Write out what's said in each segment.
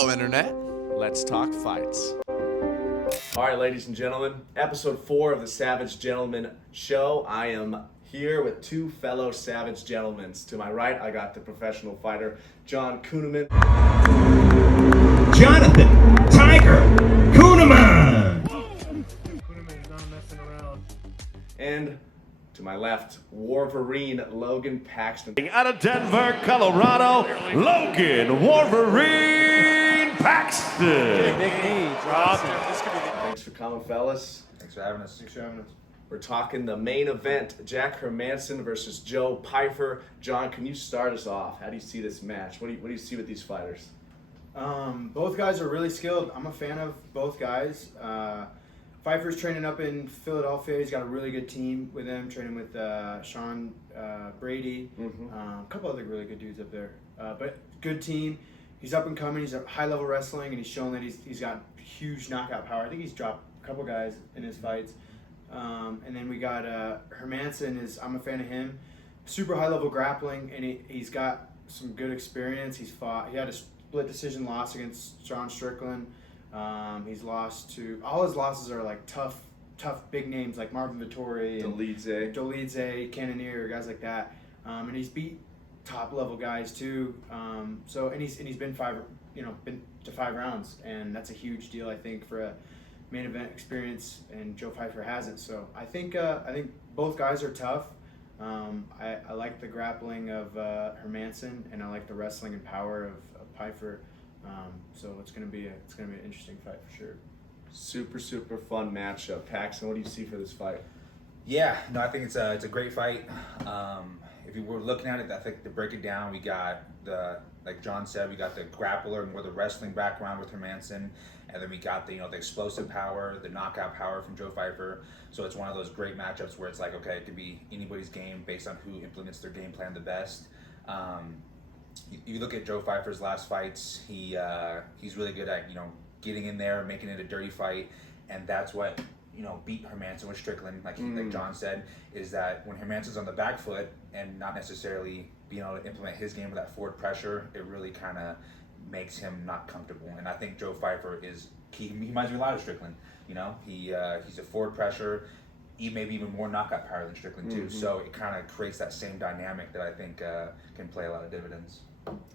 Hello, Internet. Let's talk fights. All right, ladies and gentlemen, episode 4 of the Savage Gentleman Show. I am here with two fellow Savage Gentlemen. To my right, I got the professional fighter, John Kuhneman. Jonathan Tiger Kuhneman. Kuhneman is not messing around. And to my left, Wolverine Logan Paxton. Out of Denver, Colorado, Logan Wolverine Paxton. Big knee, drop. Thanks for coming, fellas. Thanks for having us. Thanks for having us. We're talking the main event, Jack Hermansson versus Joe Pyfer. John, can you start us off? How do you see this match? What do you see with these fighters? Both guys are really skilled. I'm a fan of both guys. Pyfer's training up in Philadelphia. He's got a really good team with him, training with Sean Brady, a couple other really good dudes up there. But good team. He's up and coming. He's at high-level wrestling, and he's shown that he's got huge knockout power. I think he's dropped a couple guys in his fights. And then we got Hermansson. I'm a fan of him. Super high-level grappling, and he's got some good experience. He had a split decision loss against John Strickland. He's lost to, all his losses are like tough big names like Marvin Vittori and Dolidze, Cannonier, guys like that. And he's beat top level guys too. And he's been to 5 rounds, and that's a huge deal I think for a main event experience, and Joe Pyfer hasn't. So I think both guys are tough. I like the grappling of Hermansson, and I like the wrestling and power of Pyfer. So it's gonna be an interesting fight for sure. Super fun matchup. Paxton, what do you see for this fight? Yeah, no, I think it's a great fight. If you were looking at it, I think to break it down, we got like John said, we got the grappler, more the wrestling background with Hermansson, and then we got the explosive power, the knockout power from Joe Pyfer. So it's one of those great matchups where it's like, okay, it could be anybody's game based on who implements their game plan the best. You look at Joe Pyfer's last fights, he's really good at getting in there, making it a dirty fight, and that's what beat Hermansson with Strickland, like John said, is that when Hermansson's on the back foot and not necessarily being able to implement his game with that forward pressure, it really kind of makes him not comfortable. And I think Joe Pyfer he reminds me a lot of Strickland. He's a forward pressure. He maybe even more knockout power than Strickland too. So it kind of creates that same dynamic that I think can play a lot of dividends.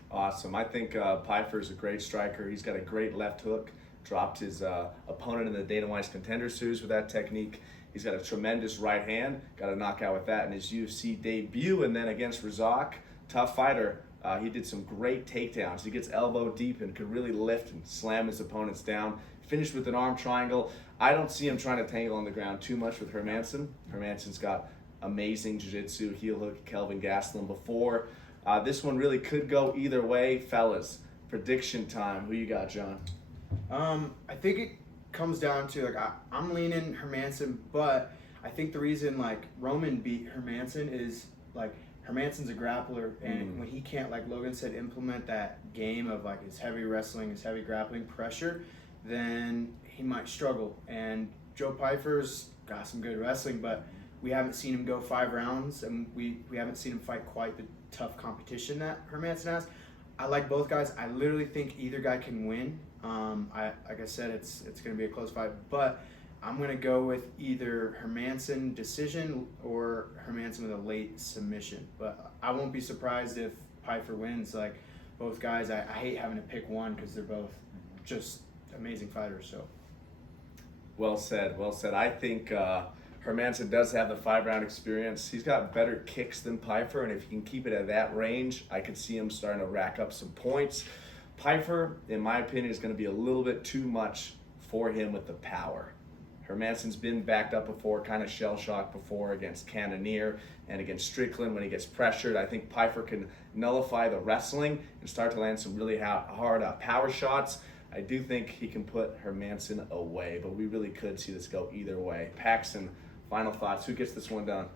Awesome. I think Pyfer's a great striker. He's got a great left hook. Dropped his opponent in the Dana White's Contender Series with that technique. He's got a tremendous right hand. Got a knockout with that in his UFC debut. And then against Razak, tough fighter, he did some great takedowns. He gets elbow deep and could really lift and slam his opponents down. Finished with an arm triangle. I don't see him trying to tangle on the ground too much with Hermansson. Hermansson's got amazing jiu-jitsu, heel hook, Kelvin Gastelum before. This one really could go either way. Fellas, prediction time. Who you got, John? I think it comes down to I'm leaning Hermansson, but I think the reason Roman beat Hermansson is Hermansson's a grappler, and when he can't, like Logan said, implement that game of his heavy wrestling, his heavy grappling pressure, then he might struggle. And Joe Pyfer's got some good wrestling, but we haven't seen him go 5 rounds, and we haven't seen him fight quite the tough competition that Hermansson has. I like both guys. I literally think either guy can win. Like I said, it's going to be a close fight, but I'm going to go with either Hermansson decision or Hermansson with a late submission. But I won't be surprised if Pyfer wins. Both guys, I hate having to pick one because they're both just amazing fighters. So. Well said. I think Hermansson does have the 5-round experience. He's got better kicks than Pyfer, and if he can keep it at that range, I could see him starting to rack up some points. Pyfer, in my opinion, is going to be a little bit too much for him with the power. Hermansson's been backed up before, kind of shell-shocked before against Cannonier and against Strickland when he gets pressured. I think Pyfer can nullify the wrestling and start to land some really hard power shots. I do think he can put Hermansson away, but we really could see this go either way. Paxton, final thoughts. Who gets this one done?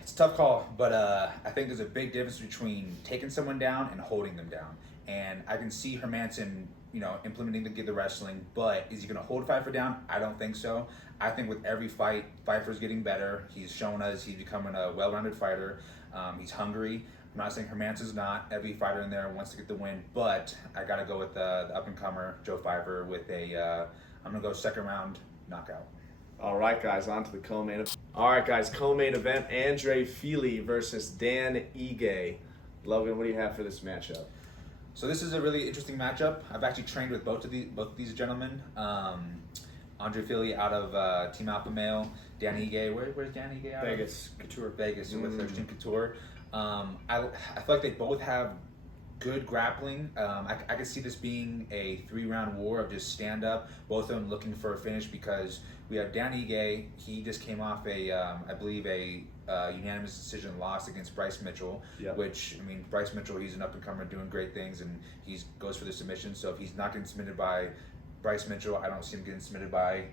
It's a tough call, but I think there's a big difference between taking someone down and holding them down. And I can see Hermansson, implementing the wrestling, but is he going to hold Pyfer down? I don't think so. I think with every fight, Pyfer's getting better. He's shown us he's becoming a well-rounded fighter. He's hungry. I'm not saying Hermansson's not. Every fighter in there wants to get the win, but I got to go with the up-and-comer, Joe Pyfer, with I'm going to go second round knockout. All right, guys, on to the co-main event. All right, guys, co-main event, Andre Fili versus Dan Ige. Logan, what do you have for this matchup? So this is a really interesting matchup. I've actually trained with both of these gentlemen. Andre Fili out of Team Alpha Male. Dan Ige, where's Dan Ige out Vegas, Couture. Vegas with their Team Couture. I feel like they both have good grappling. I could see this being a 3-round war of just stand up. Both of them looking for a finish because we have Dan Ige. He just came off I believe a unanimous decision loss against Bryce Mitchell. Yep. Which, I mean, Bryce Mitchell, he's an up and comer doing great things, and he goes for the submission. So if he's not getting submitted by Bryce Mitchell, I don't see him getting submitted by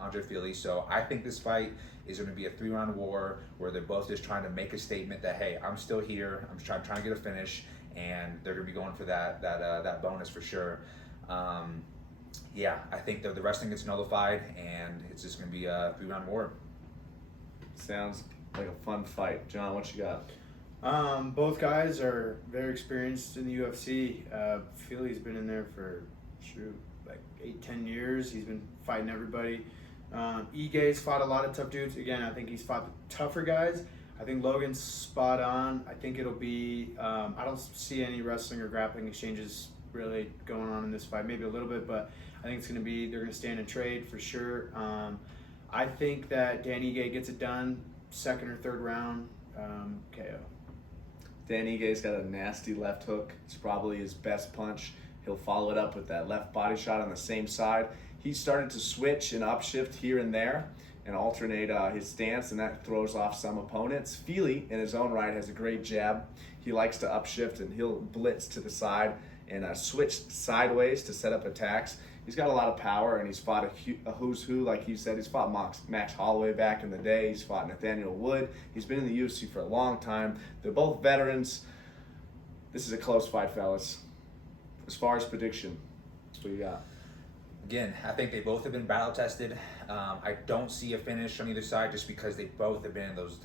Andre Fili. So I think this fight is going to be a 3-round war where they're both just trying to make a statement that, hey, I'm still here. I'm trying to get a finish, and they're going to be going for that bonus for sure. Yeah, I think that the wrestling gets nullified, and it's just going to be a 3-round war. Sounds like a fun fight. John, what you got? Both guys are very experienced in the UFC. Fili's been in there for, like 8-10 years. He's been fighting everybody. Ige's fought a lot of tough dudes. Again, I think he's fought the tougher guys. I think Logan's spot on. I think it'll be, I don't see any wrestling or grappling exchanges really going on in this fight. Maybe a little bit, but I think it's going to be, they're going to stand and trade for sure. I think that Dan Ige gets it done, second or third round, KO. Dan Ige's got a nasty left hook. It's probably his best punch. He'll follow it up with that left body shot on the same side. He started to switch and upshift here and there and alternate his stance, and that throws off some opponents. Fili, in his own right, has a great jab. He likes to upshift, and he'll blitz to the side and switch sideways to set up attacks. He's got a lot of power, and he's fought a who's who, like you said. He's fought Max Holloway back in the day. He's fought Nathaniel Wood. He's been in the UFC for a long time. They're both veterans. This is a close fight, fellas. As far as prediction, what you got? Again, I think they both have been battle tested. I don't see a finish on either side just because they both have been in those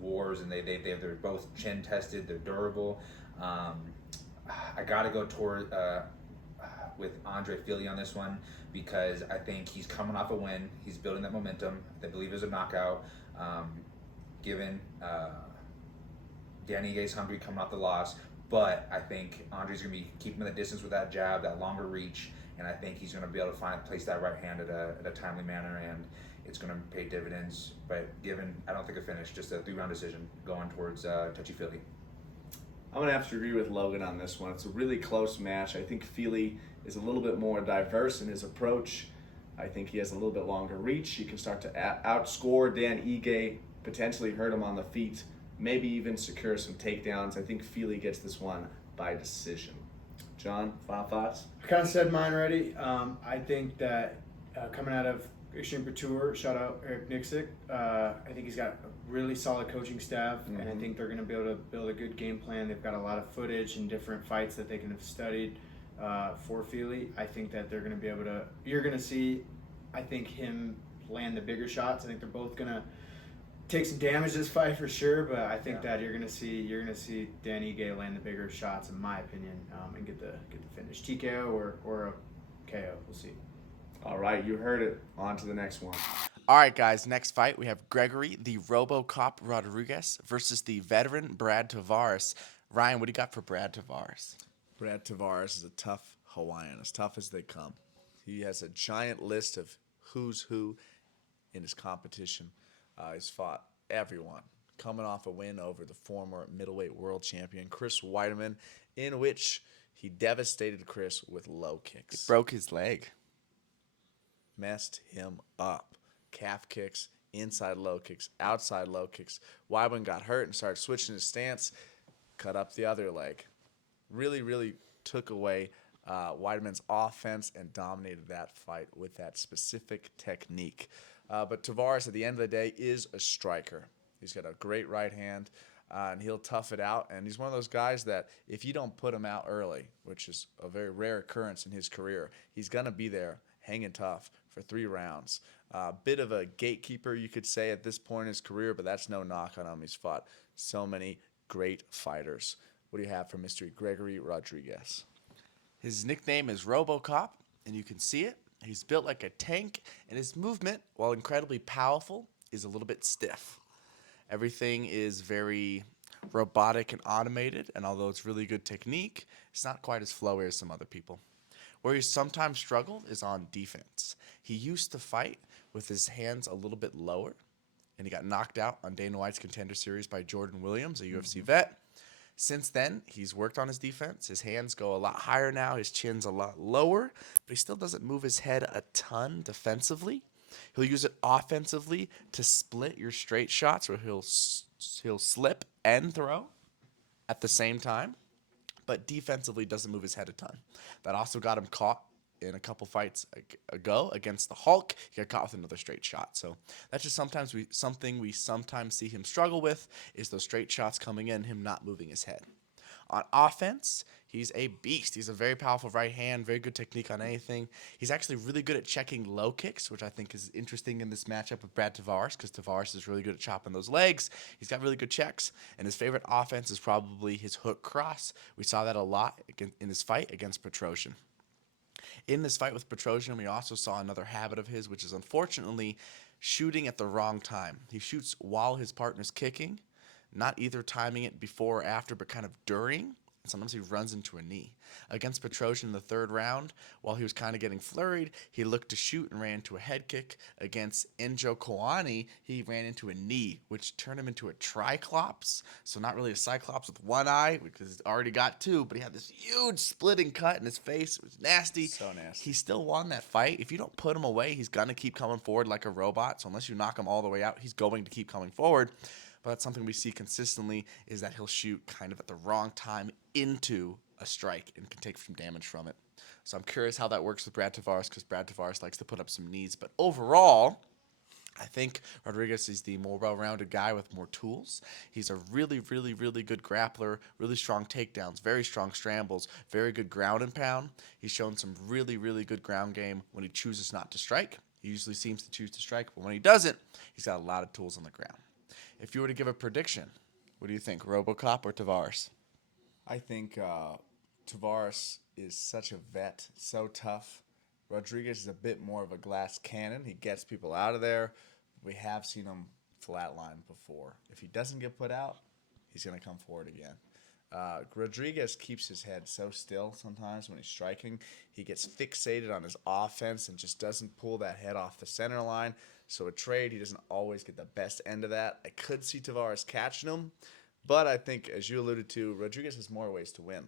wars, and they're both chin tested. They're durable. I got to go toward with Andre Fili on this one because I think he's coming off a win. He's building that momentum. I believe there's a knockout. Given Dan Ige's hungry coming off the loss, but I think Andre's going to be keeping the distance with that jab, that longer reach, and I think he's going to be able to place that right hand at a timely manner, and it's going to pay dividends. But given, I don't think a finish, just a 3-round decision going towards touchy-feely. I'm going to have to agree with Logan on this one. It's a really close match. I think Fili is a little bit more diverse in his approach. I think he has a little bit longer reach. He can start to outscore Dan Ige, potentially hurt him on the feet, maybe even secure some takedowns. I think Fili gets this one by decision. John, final thoughts? I kind of said mine already. I think that coming out of Extreme Couture, shout out Eric Nixick. I think he's got a really solid coaching staff, and I think they're going to be able to build a good game plan. They've got a lot of footage and different fights that they can have studied for Fili. I think that they're going to be able to. You're going to see, I think, him land the bigger shots. I think they're both going to take some damage this fight for sure, but I think that you're gonna see Dan Ige land the bigger shots, in my opinion, and get the finish, TKO or a KO. We'll see. All right, you heard it. On to the next one. All right, guys, next fight, we have Gregory, the RoboCop Rodriguez, versus the veteran Brad Tavares. Ryan, what do you got for Brad Tavares? Brad Tavares is a tough Hawaiian, as tough as they come. He has a giant list of who's who in his competition. He's fought everyone, coming off a win over the former middleweight world champion, Chris Weidman, in which he devastated Chris with low kicks. Broke his leg. Messed him up. Calf kicks, inside low kicks, outside low kicks. Weidman got hurt and started switching his stance, cut up the other leg. Really, really took away Weidman's offense and dominated that fight with that specific technique. But Tavares, at the end of the day, is a striker. He's got a great right hand, and he'll tough it out. And he's one of those guys that if you don't put him out early, which is a very rare occurrence in his career, he's going to be there hanging tough for 3 rounds. Bit of a gatekeeper, you could say, at this point in his career, but that's no knock on him. He's fought so many great fighters. What do you have for Mr. Gregory Rodriguez? His nickname is RoboCop, and you can see it. He's built like a tank, and his movement, while incredibly powerful, is a little bit stiff. Everything is very robotic and automated, and although it's really good technique, it's not quite as flowy as some other people. Where he sometimes struggled is on defense. He used to fight with his hands a little bit lower, and he got knocked out on Dana White's Contender Series by Jordan Williams, a UFC vet. Since then, he's worked on his defense. His hands go a lot higher now. His chin's a lot lower, but he still doesn't move his head a ton defensively. He'll use it offensively to split your straight shots, where he'll slip and throw at the same time, but defensively doesn't move his head a ton. That also got him caught in a couple fights ago against the Hulk. He got caught with another straight shot. So that's just something we sometimes see him struggle with, is those straight shots coming in, him not moving his head. On offense, he's a beast. He's a very powerful right hand, very good technique on anything. He's actually really good at checking low kicks, which I think is interesting in this matchup with Brad Tavares, because Tavares is really good at chopping those legs. He's got really good checks, and his favorite offense is probably his hook cross. We saw that a lot in his fight against Petrosian. In this fight with Petrosian, we also saw another habit of his, which is unfortunately shooting at the wrong time. He shoots while his partner's kicking, not either timing it before or after, but kind of during. And sometimes he runs into a knee. Against Petrosian in the third round, while he was kind of getting flurried, he looked to shoot and ran into a head kick. Against Enjo Koani, he ran into a knee, which turned him into a triclops. So not really a cyclops with one eye, because he's already got two, but he had this huge splitting cut in his face. It was nasty. So nasty. He still won that fight. If you don't put him away, he's going to keep coming forward like a robot. So unless you knock him all the way out, he's going to keep coming forward. But that's something we see consistently, is that he'll shoot kind of at the wrong time into a strike and can take some damage from it. So I'm curious how that works with Brad Tavares, because Brad Tavares likes to put up some knees. But overall, I think Rodriguez is the more well-rounded guy with more tools. He's a really, really, really good grappler, really strong takedowns, very strong scrambles, very good ground and pound. He's shown some really, really good ground game when he chooses not to strike. He usually seems to choose to strike, but when he doesn't, he's got a lot of tools on the ground. If you were to give a prediction, what do you think, RoboCop or Tavares? I think Tavares is such a vet, so tough. Rodriguez is a bit more of a glass cannon. He gets people out of there. We have seen him flatline before. If he doesn't get put out, he's going to come forward again. Rodriguez keeps his head so still sometimes when he's striking. He gets fixated on his offense and just doesn't pull that head off the center line. So a trade, he doesn't always get the best end of that. I could see Tavares catching him, but I think, as you alluded to, Rodriguez has more ways to win.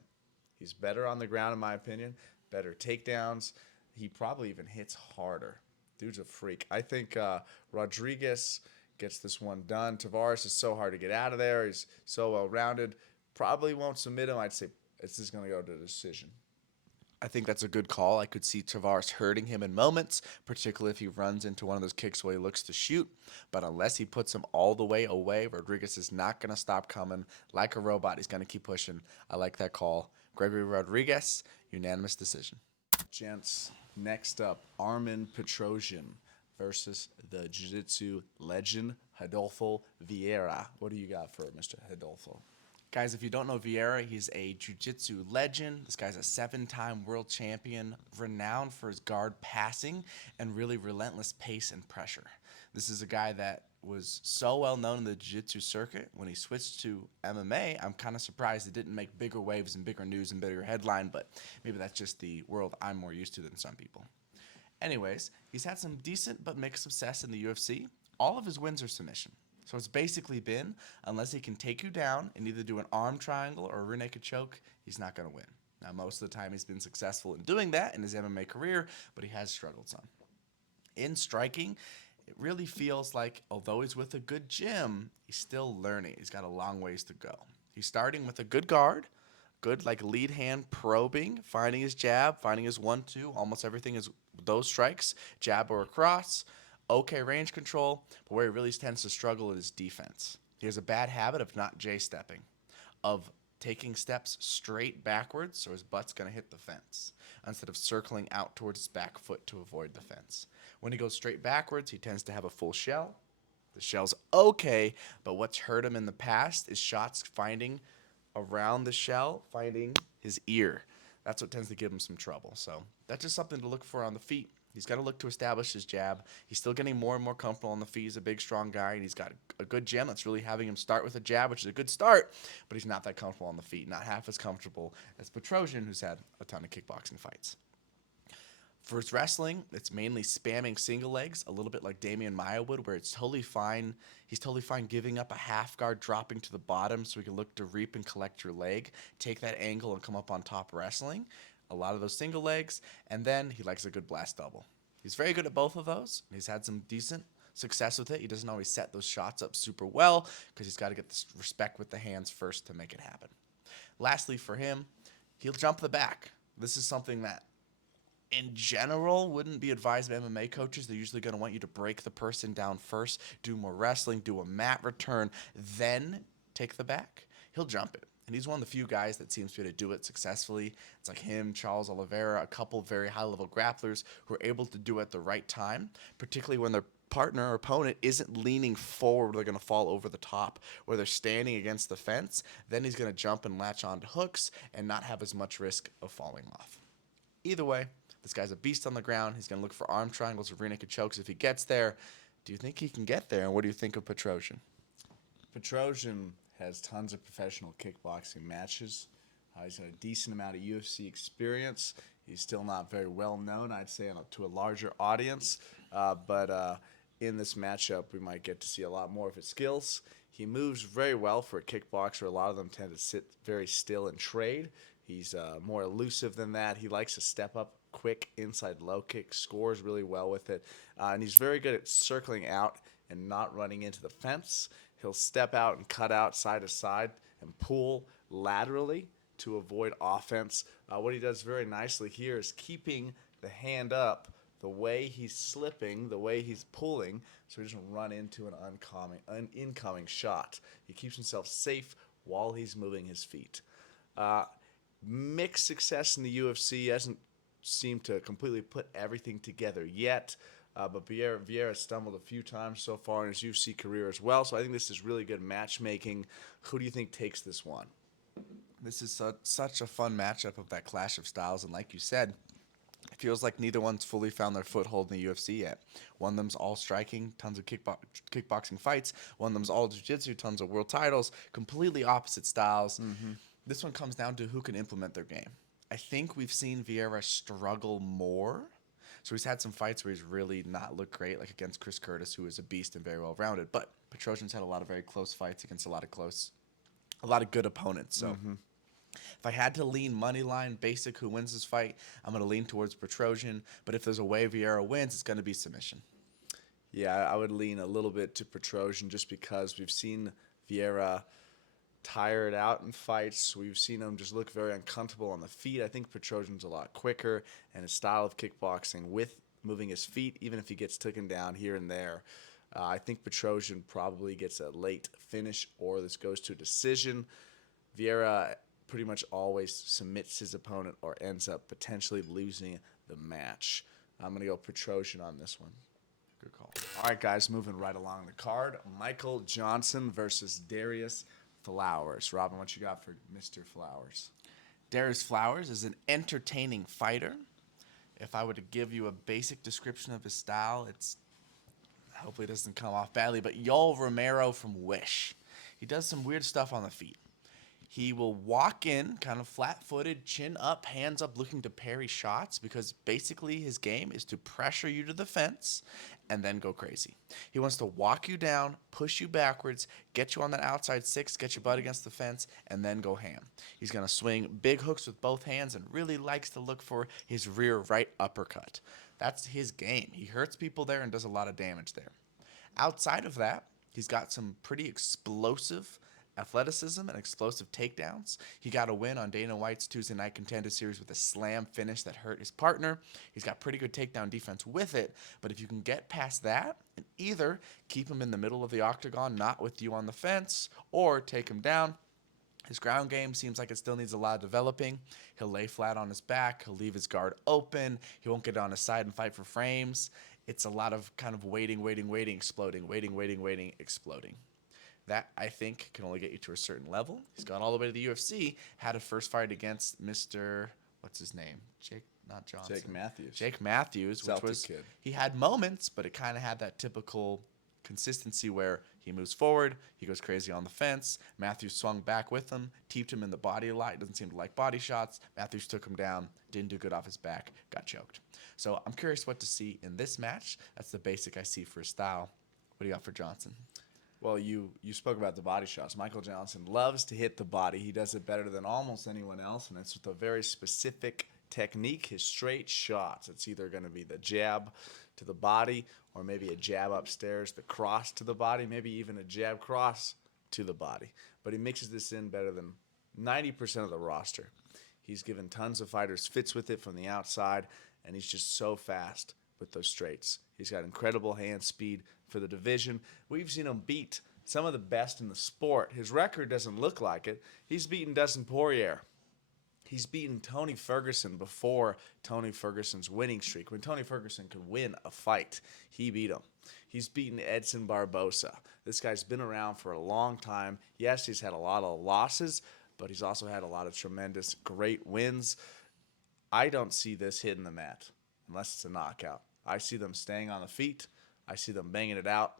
He's better on the ground, in my opinion, better takedowns. He probably even hits harder. Dude's a freak. I think Rodriguez gets this one done. Tavares is so hard to get out of there. He's so well-rounded. Probably won't submit him. I'd say it's just going to go to decision. I think that's a good call. I could see Tavares hurting him in moments, particularly if he runs into one of those kicks where he looks to shoot. But unless he puts him all the way away, Rodriguez is not going to stop coming. Like a robot, he's going to keep pushing. I like that call. Gregory Rodriguez, unanimous decision. Gents, next up, Armen Petrosian versus the Jiu-Jitsu legend, Rodolfo Vieira. What do you got for Mr. Rodolfo? Guys, if you don't know Vieira, he's a jiu-jitsu legend. This guy's a 7-time world champion, renowned for his guard passing and really relentless pace and pressure. This is a guy that was so well known in the jiu-jitsu circuit. When he switched to MMA, I'm kind of surprised it didn't make bigger waves and bigger news and bigger headline, but maybe that's just the world I'm more used to than some people. Anyways, he's had some decent but mixed success in the UFC. All of his wins are submission. So it's basically been, unless he can take you down and either do an arm triangle or a rear naked choke, he's not going to win. Now, most of the time he's been successful in doing that in his MMA career, but he has struggled some. In striking, it really feels like, although he's with a good gym, he's still learning. He's got a long ways to go. He's starting with a good guard, good like lead hand probing, finding his jab, finding his 1-2. Almost everything is those strikes, jab or a cross. Okay range control, but where he really tends to struggle is defense. He has a bad habit of not J-stepping, of taking steps straight backwards so his butt's going to hit the fence, instead of circling out towards his back foot to avoid the fence. When he goes straight backwards, he tends to have a full shell. The shell's okay, but what's hurt him in the past is shots finding around the shell, finding his ear. That's what tends to give him some trouble. So that's just something to look for on the feet. He's got to look to establish his jab. He's still getting more and more comfortable on the feet. He's a big, strong guy, and he's got a good jam that's really having him start with a jab, which is a good start, but he's not that comfortable on the feet, not half as comfortable as Petrosian, who's had a ton of kickboxing fights. For his wrestling, it's mainly spamming single legs, a little bit like Damian Maia would, where it's totally fine. He's totally fine giving up a half guard, dropping to the bottom so he can look to reap and collect your leg, take that angle and come up on top wrestling. A lot of those single legs, and then he likes a good blast double. He's very good at both of those. He's had some decent success with it. He doesn't always set those shots up super well because he's got to get the respect with the hands first to make it happen. Lastly, for him, he'll jump the back. This is something that in general wouldn't be advised by MMA coaches. They're usually going to want you to break the person down first, do more wrestling, do a mat return, then take the back. He'll jump it. And he's one of the few guys that seems to be able to do it successfully. It's like him, Charles Oliveira, a couple very high-level grapplers who are able to do it at the right time, particularly when their partner or opponent isn't leaning forward, they're going to fall over the top, where they're standing against the fence. Then he's going to jump and latch onto hooks and not have as much risk of falling off. Either way, this guy's a beast on the ground. He's going to look for arm triangles or rear naked chokes if he gets there. Do you think he can get there? And what do you think of Petrosian? Petrosian has tons of professional kickboxing matches. He's got a decent amount of UFC experience. He's still not very well known, I'd say, to a larger audience. But in this matchup, we might get to see a lot more of his skills. He moves very well for a kickboxer. A lot of them tend to sit very still and trade. He's more elusive than that. He likes to step up quick inside low kick, scores really well with it. And he's very good at circling out and not running into the fence. He'll step out and cut out side to side and pull laterally to avoid offense. What he does very nicely here is keeping the hand up the way he's slipping, the way he's pulling, so he doesn't run into an incoming shot. He keeps himself safe while he's moving his feet. Mixed success in the UFC. He hasn't seemed to completely put everything together yet. But Vieira stumbled a few times so far in his UFC career as well. So I think this is really good matchmaking. Who do you think takes this one? This is such a fun matchup of that clash of styles. And like you said, it feels like neither one's fully found their foothold in the UFC yet. One of them's all striking, tons of kickboxing fights. One of them's all jiu-jitsu, tons of world titles. Completely opposite styles. Mm-hmm. This one comes down to who can implement their game. I think we've seen Vieira struggle more. So he's had some fights where he's really not looked great, like against Chris Curtis, who is a beast and very well-rounded. But Petrosian's had a lot of very close fights against a lot of good opponents. So if I had to lean money line, basic who wins this fight, I'm going to lean towards Petrosian. But if there's a way Vieira wins, it's going to be submission. Yeah, I would lean a little bit to Petrosian just because we've seen Vieira tired out in fights. We've seen him just look very uncomfortable on the feet. I think Petrosian's a lot quicker, and his style of kickboxing with moving his feet, even if he gets taken down here and there, I think Petrosian probably gets a late finish or this goes to a decision. Vieira pretty much always submits his opponent or ends up potentially losing the match. I'm going to go Petrosian on this one. Good call. All right, guys, moving right along the card. Michael Johnson versus Darius Flowers. Robin, what you got for Mr. Flowers? Darius Flowers is an entertaining fighter. If I were to give you a basic description of his style, hopefully it doesn't come off badly, but Yoel Romero from Wish. He does some weird stuff on the feet. He will walk in kind of flat-footed, chin up, hands up, looking to parry shots because basically his game is to pressure you to the fence and then go crazy. He wants to walk you down, push you backwards, get you on that outside six, get your butt against the fence, and then go ham. He's going to swing big hooks with both hands and really likes to look for his rear right uppercut. That's his game. He hurts people there and does a lot of damage there. Outside of that, he's got some pretty explosive athleticism and explosive takedowns. He got a win on Dana White's Tuesday Night Contender Series with a slam finish that hurt his partner. He's got pretty good takedown defense with it, but if you can get past that and either keep him in the middle of the octagon, not with you on the fence, or take him down, his ground game seems like it still needs a lot of developing. He'll lay flat on his back. He'll leave his guard open. He won't get on his side and fight for frames. it's a lot of kind of waiting, exploding, waiting, exploding. That, I think, can only get you to a certain level. He's gone all the way to the UFC, had a first fight against Mr. What's his name? Not Johnson. Jake Matthews, which Celtic was, kid. he had moments, but it kind of had that typical consistency where he moves forward, he goes crazy on the fence. Matthews swung back with him, teeped him in the body a lot. He doesn't seem to like body shots. Matthews took him down, didn't do good off his back, got choked. So I'm curious what to see in this match. That's the basic I see for his style. What do you got for Johnson? Well, you spoke about the body shots. Michael Johnson loves to hit the body. He does it better than almost anyone else, and it's with a very specific technique, his straight shots. It's either going to be the jab to the body or maybe a jab upstairs, the cross to the body, maybe even a jab cross to the body. But he mixes this in better than 90% of the roster. He's given tons of fighters fits with it from the outside, and he's just so fast with those straights. He's got incredible hand speed for the division. We've seen him beat some of the best in the sport. His record doesn't look like it. He's beaten Dustin Poirier. He's beaten Tony Ferguson before Tony Ferguson's winning streak. When Tony Ferguson could win a fight, he beat him. He's beaten Edson Barbosa. This guy's been around for a long time. Yes, he's had a lot of losses, but he's also had a lot of tremendous, great wins. I don't see this hitting the mat unless it's a knockout. I see them staying on the feet. I see them banging it out.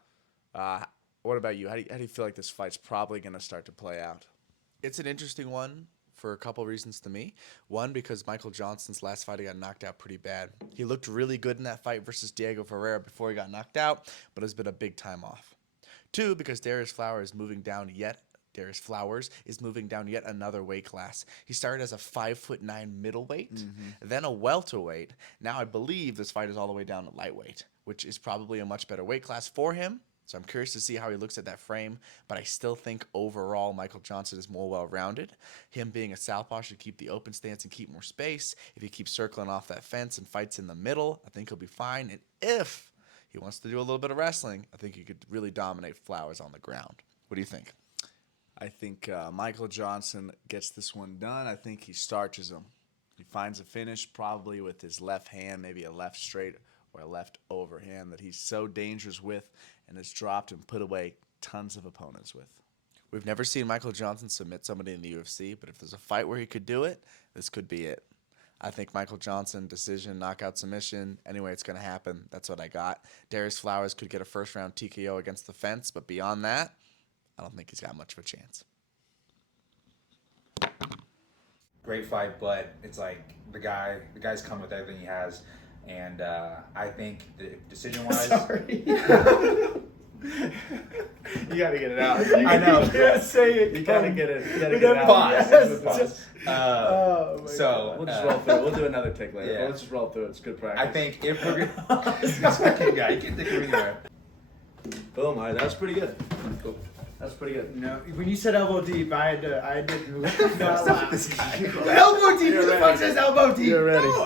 What about you? How do you feel like this fight's probably going to start to play out? It's an interesting one for a couple reasons to me. One, because Michael Johnson's last fight, he got knocked out pretty bad. He looked really good in that fight versus Diego Ferreira before he got knocked out, but it's been a big time off. Two, because Darius Flowers is moving down yet another weight class. He started as a 5'9" middleweight, then a welterweight. Now I believe this fight is all the way down to lightweight, which is probably a much better weight class for him. So I'm curious to see how he looks at that frame, but I still think overall Michael Johnson is more well-rounded. Him being a southpaw should keep the open stance and keep more space. If he keeps circling off that fence and fights in the middle, I think he'll be fine. And if he wants to do a little bit of wrestling, I think he could really dominate Flowers on the ground. What do you think? I think Michael Johnson gets this one done. I think he starches him. He finds a finish probably with his left hand, maybe a left straight or a left overhand that he's so dangerous with and has dropped and put away tons of opponents with. We've never seen Michael Johnson submit somebody in the UFC, but if there's a fight where he could do it, this could be it. I think Michael Johnson, decision, knockout, submission, anyway it's going to happen. That's what I got. Darius Flowers could get a first-round TKO against the fence, but beyond that, I don't think he's got much of a chance. Great fight, but it's like the guy's come with everything he has, and I think the decision-wise. Sorry. You gotta get it out. I know. You can't say it. You gotta get it. You gotta get it out. Pause. So we'll just roll through it. We'll do another take later. Yeah. But let's just roll through it. It's good practice. I think if we're gonna, this fucking guy, you can't take him anywhere. Boom. All right, that's pretty good. Cool. That's pretty good. No, when you said elbow deep, I didn't. Stop this guy. Elbow deep. Who the fuck says elbow deep? You're ready. No,